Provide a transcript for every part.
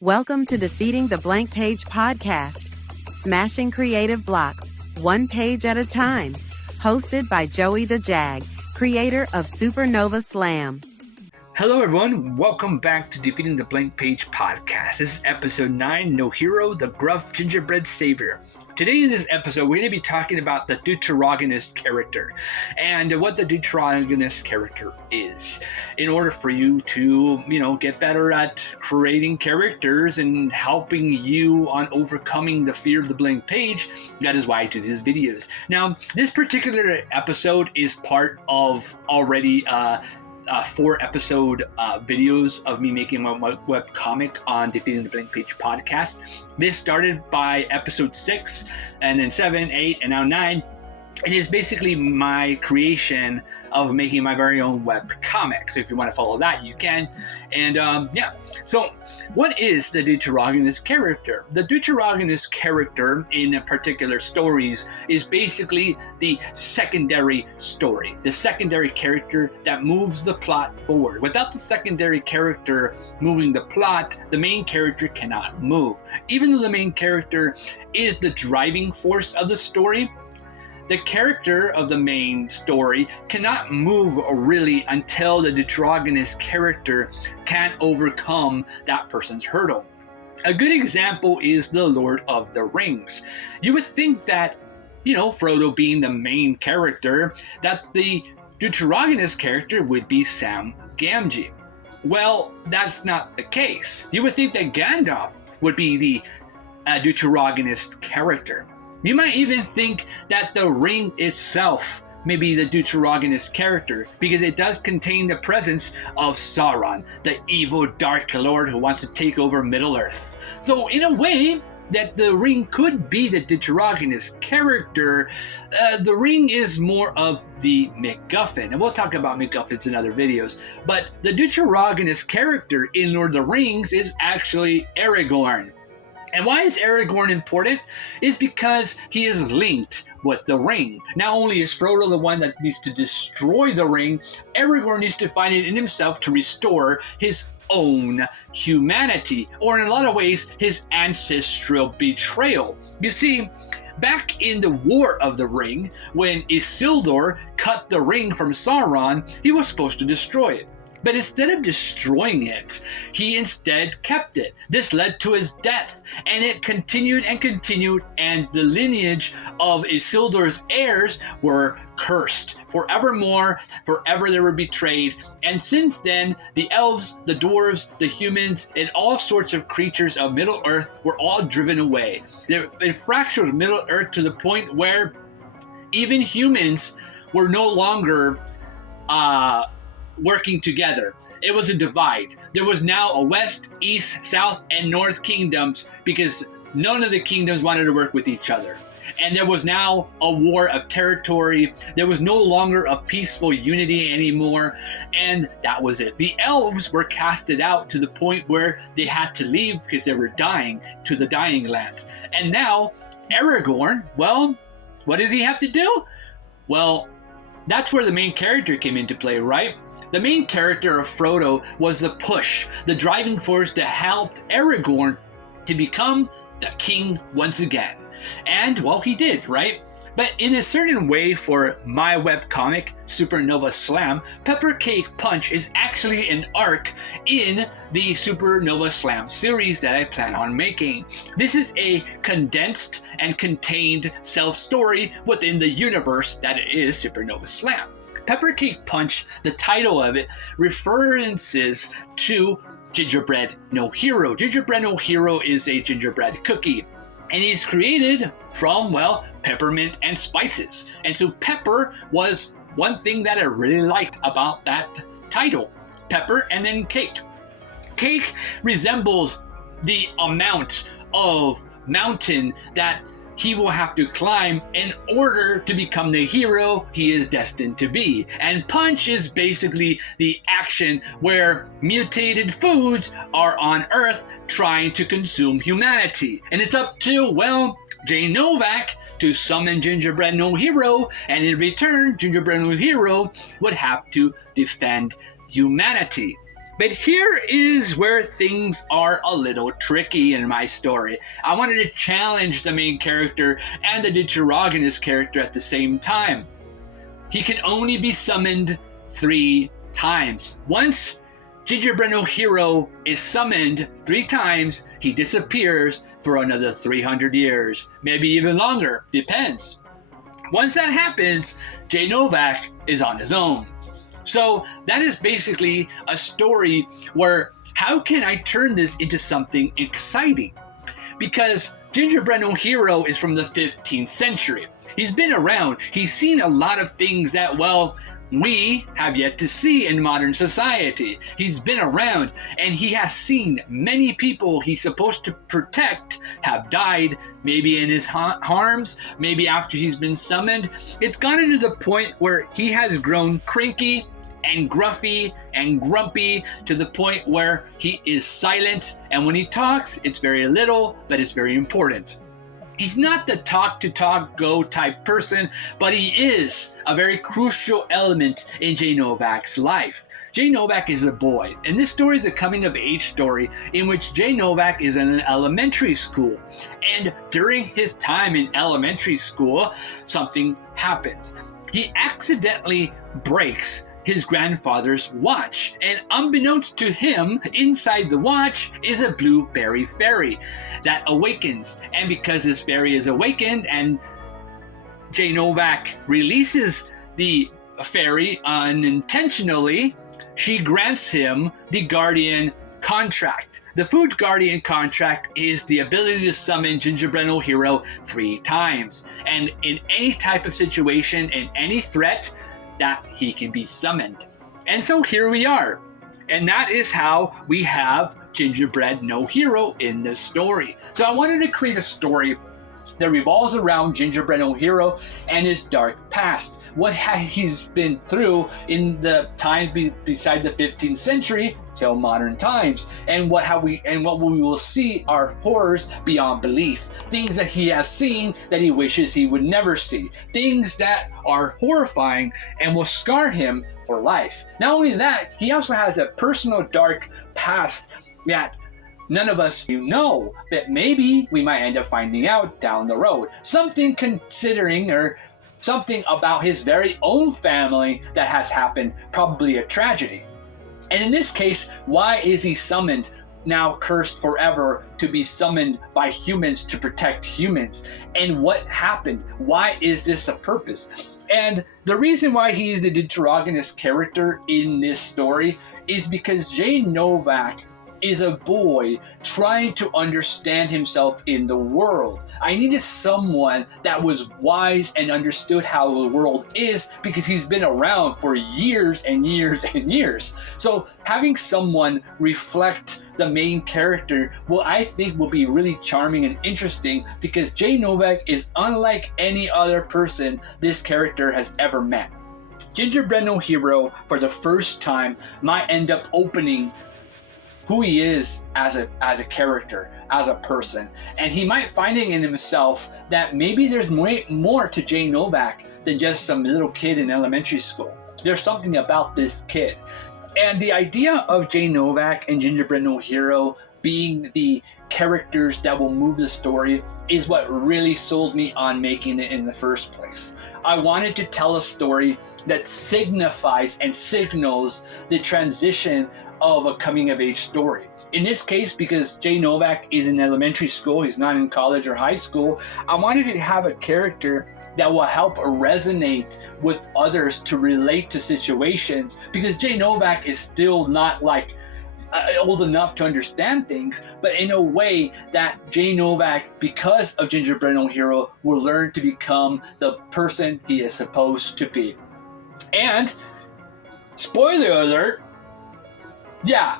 Welcome to Defeating the Blank Page podcast, smashing creative blocks, one page at a time. Hosted by JoeyTheJag, creator of Supernova Slam. Hello everyone, welcome back to Defeating the Blank Page podcast. This is episode 9, Nohero, the Gruff Gingerbread Savior. Today in this episode, we're going to be talking about the deutorganist character and what the deutorganist character is. In order for you to, get better at creating characters and helping you on overcoming the fear of the blank page, that is why I do these videos. Now, this particular episode is part of already 4-episode videos of me making my webcomic on Defeating the Blank Page podcast. This started by episode 6, and then 7, 8, and now 9. It is basically my creation of making my very own webcomic. So if you want to follow that, you can. And so what is the deutorganist character? The deutorganist character in particular stories is basically the secondary story, the secondary character that moves the plot forward. Without the secondary character moving the plot, the main character cannot move. Even though the main character is the driving force of the story, the character of the main story cannot move really until the deutorganist character can overcome that person's hurdle. A good example is The Lord of the Rings. You would think that, Frodo being the main character, that the deutorganist character would be Sam Gamgee. Well, that's not the case. You would think that Gandalf would be the deutorganist character. You might even think that the ring itself may be the deutorganist character because it does contain the presence of Sauron, the evil Dark Lord who wants to take over Middle-earth. So in a way that the ring could be the deutorganist character, the ring is more of the MacGuffin. And we'll talk about MacGuffins in other videos. But the deutorganist character in Lord of the Rings is actually Aragorn. And why is Aragorn important? Is because he is linked with the ring. Not only is Frodo the one that needs to destroy the ring, Aragorn needs to find it in himself to restore his own humanity, or in a lot of ways, his ancestral betrayal. You see, back in the War of the Ring, when Isildur cut the ring from Sauron, he was supposed to destroy it. But instead of destroying it, he instead kept it. This led to his death, and it continued, and the lineage of Isildur's heirs were cursed. Forevermore, forever they were betrayed. And since then, the elves, the dwarves, the humans, and all sorts of creatures of Middle-earth were all driven away. It fractured Middle-earth to the point where even humans were no longer working together. It was a divide. There was now a west, east, south, and north kingdoms because none of the kingdoms wanted to work with each other. And there was now a war of territory. There was no longer a peaceful unity anymore. And that was it. The elves were casted out to the point where they had to leave because they were dying to the dying lands. And now Aragorn, well, what does he have to do? Well, that's where the main character came into play, right? The main character of Frodo was the push, the driving force that helped Aragorn to become the king once again. And, well, he did, right? But in a certain way for my webcomic, Supernova Slam, Pepper Cake Punch is actually an arc in the Supernova Slam series that I plan on making. This is a condensed and contained self-story within the universe that is Supernova Slam. Pepper Cake Punch, the title of it, references to Gingerbread Nohero. Gingerbread Nohero is a gingerbread cookie. And he's created from, peppermint and spices. And so pepper was one thing that I really liked about that title. Pepper and then cake. Cake resembles the amount of mountain that he will have to climb in order to become the hero he is destined to be. And punch is basically the action where mutated foods are on Earth trying to consume humanity. And it's up to, Jane Novak to summon Gingerbread Nohero, and in return, Gingerbread Nohero would have to defend humanity. But here is where things are a little tricky in my story. I wanted to challenge the main character and the deuteragonist character at the same time. He can only be summoned 3 times. Once Gingerbread Nohero is summoned 3 times, he disappears for another 300 years. Maybe even longer, depends. Once that happens, Jay Novak is on his own. So that is basically a story where how can I turn this into something exciting? Because Gingerbread Nohero is from the 15th century. He's been around. He's seen a lot of things that, well, we have yet to see in modern society. He's been around and he has seen many people he's supposed to protect have died, maybe in his harms, maybe after he's been summoned. It's gotten to the point where he has grown cranky and gruffy and grumpy to the point where he is silent, and when he talks, it's very little, but it's very important. He's not the talk go type person, but he is a very crucial element in Jay Novak's life. Jay Novak is a boy, and this story is a coming of age story in which Jay Novak is in an elementary school. And during his time in elementary school, something happens. He accidentally breaks his grandfather's watch, and unbeknownst to him, inside the watch is a blueberry fairy that awakens. And because this fairy is awakened and Jay Novak releases the fairy unintentionally, she grants him the guardian contract. The food guardian contract is the ability to summon Gingerbread Nohero 3 times, and in any type of situation, in any threat, that he can be summoned. And so here we are. And that is how we have Gingerbread Nohero in this story. So I wanted to create a story that revolves around Gingerbread Nohero and his dark past. What he's been through in the time beside the 15th century till modern times, and what we will see are horrors beyond belief. Things that he has seen that he wishes he would never see. Things that are horrifying and will scar him for life. Not only that, he also has a personal dark past that none of us know, that maybe we might end up finding out down the road. Something considering, or something about his very own family that has happened, probably a tragedy. And in this case, why is he summoned, now cursed forever, to be summoned by humans to protect humans? And what happened? Why is this a purpose? And the reason why he's the deuteragonist character in this story is because Jay Novak is a boy trying to understand himself in the world. I needed someone that was wise and understood how the world is, because he's been around for years and years and years. So having someone reflect the main character I think will be really charming and interesting, because Jay Novak is unlike any other person this character has ever met. Gingerbread Nohero, for the first time, might end up opening who he is as a character, as a person. And he might finding in himself that maybe there's more to Jay Novak than just some little kid in elementary school. There's something about this kid. And the idea of Jay Novak and Gingerbread Nohero being the characters that will move the story is what really sold me on making it in the first place. I wanted to tell a story that signifies and signals the transition of a coming-of-age story. In this case, because Jay Novak is in elementary school, he's not in college or high school, I wanted to have a character that will help resonate with others to relate to situations, because Jay Novak is still not old enough to understand things, but in a way that Jay Novak, because of Gingerbread Nohero, will learn to become the person he is supposed to be. And, spoiler alert, yeah,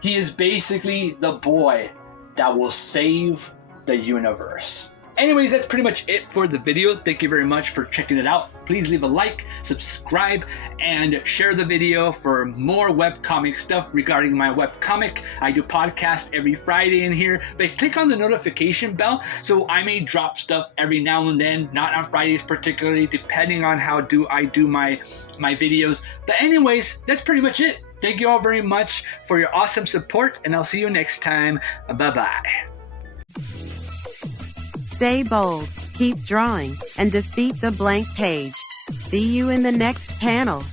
he is basically the boy that will save the universe. Anyways, that's pretty much it for the video. Thank you very much for checking it out. Please leave a like, subscribe, and share the video for more webcomic stuff regarding my webcomic. I do podcast every Friday in here, but click on the notification bell so I may drop stuff every now and then, not on Fridays particularly, depending on how I do my videos. But anyways, that's pretty much it. Thank you all very much for your awesome support, and I'll see you next time. Bye-bye. Stay bold, keep drawing, and defeat the blank page. See you in the next panel.